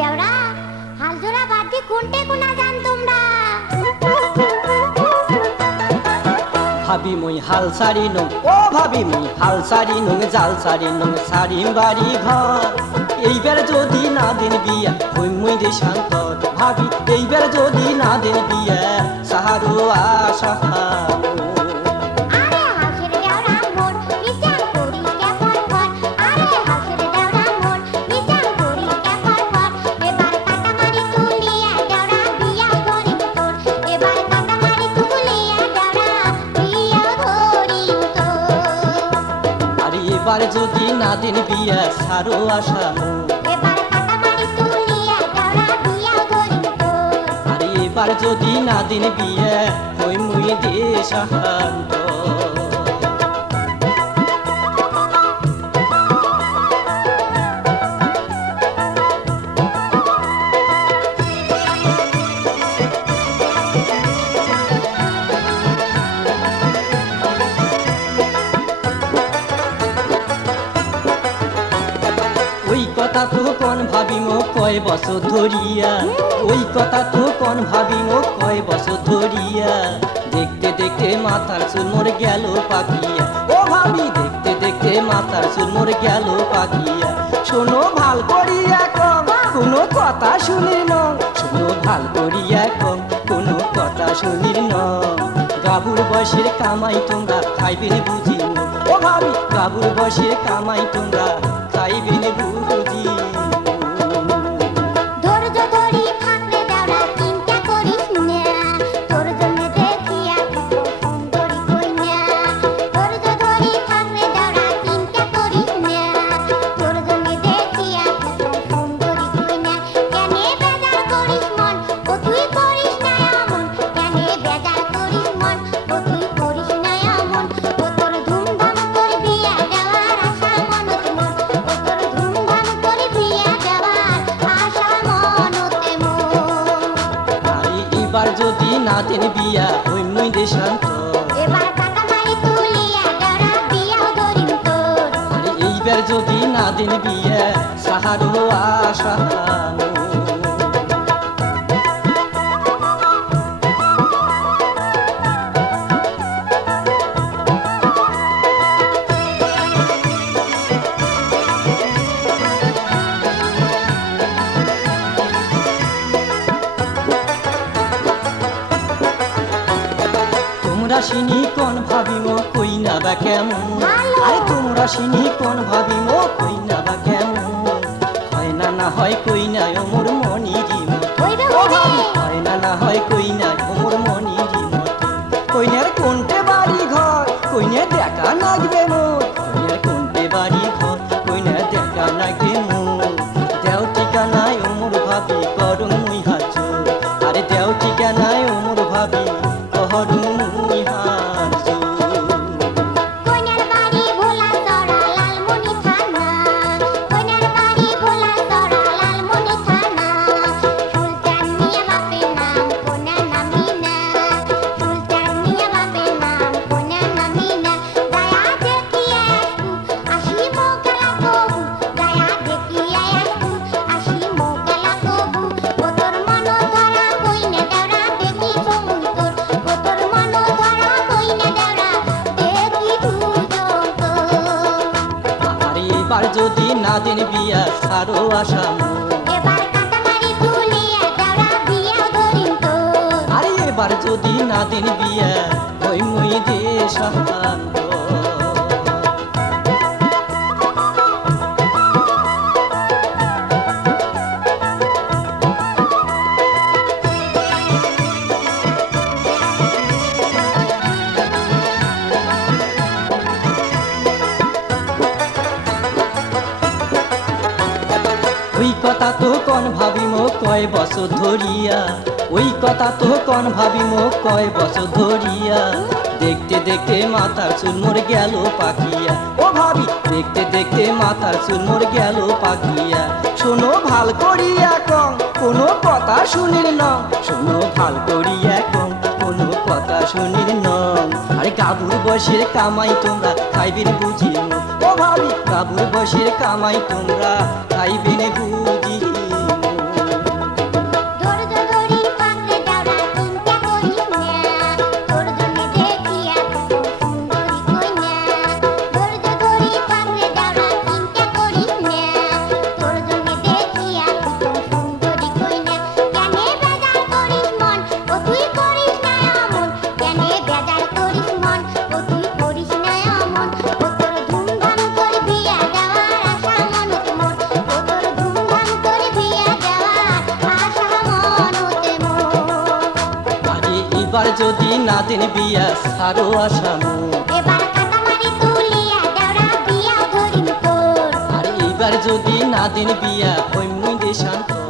দেওরা, হাল জোড়া বাদ দিয়ে কোনটে কোনা জান তোমরা। ভাবি মুই হাল সারি নং, ও ভাবি মুই হাল সারি নং, জাল সারি নং, সারি বাড়ি ঘর। এইবার যদি না দিন বিয়া, ওই মুই দেশান্তর ভাবি, এইবার যদি না দিন বিয়া সাহারু। আশা এবার যদি না দিন বিয়া সারো আশা আর এবার যদি না দিন বিয়া ওই মুই দেশান্তর কথা তো কোন ভাবিম কয় বছর ধরিয়া? ওই কথা তো কোন ভাবিম কয় বছর ধরিয়া? দেখতে দেখতে মাথার চুল মোর গেল পাকিয়া ও ভাবি, দেখতে দেখতে মাথার চুল মোর গেল পাকিয়া শোনো ভালো করিয়া কম কোনো কথা শুনি ন। শোনো ভালো করিয়া কম কোনো কথা শুনি ন। গাবুর বয়সের কামাই তোমরা খাইবেন বুঝি ও ভাবি গাবুর বয়সের কামাই তোমরা। খাইবেন বুঝি যদি না দেন বিয়া ওই মুই তোর। আরে এইবার যদি না দেন বিয়া সাহারো আশা সিনি কোন ভাবিম কই না বা কেমন। আরে তোমরা সিনি কোন ভাবিম কই না বা কেমন? হয় না না হয় কই না ও হইবে ভাবি, হয় না না হয় কই না ওমর মনিরি মতো। কইনার কোনটে বাড়ি ঘর কইনে দেখা লাগবে মোর। কইনার কোনটে বাড়ি ঘর কইনে দেখা লাগবে মোর। দেও ঠিকানায় ওমর ভাবি করুন দিন বিয়া ধরিম তোর আরে এবার যদি না দিন বিয়া ওই মুই দেশান্ত কথা তো কন ভাবিম কয় বছর ধরিয়া? ওই কথা তো কন ভাবিম কয় বছর ধরিয়া? দেখতে দেখতে মাথার চুল মোর গেল পাখিয়া। ও ভাবি, দেখতে দেখতে মাথার চুল মোর গেল পাখিয়া। শোনো ভালো করিয়া কম, কোনো কথা শুনির ন শোনো ভালো করিয়া কম, কোনো কথা শুনির ন আরে কাবুর বসের কামাই তোমরা খাইবেন বুঝি ও ভাবি। কাবুর বসির কামাই তোমরা খাইবেন বুঝি যদি না দিন বিয়া সারো আসাম। আর এবার যদি না দিন বিয়া ওই মুই দেশান্তর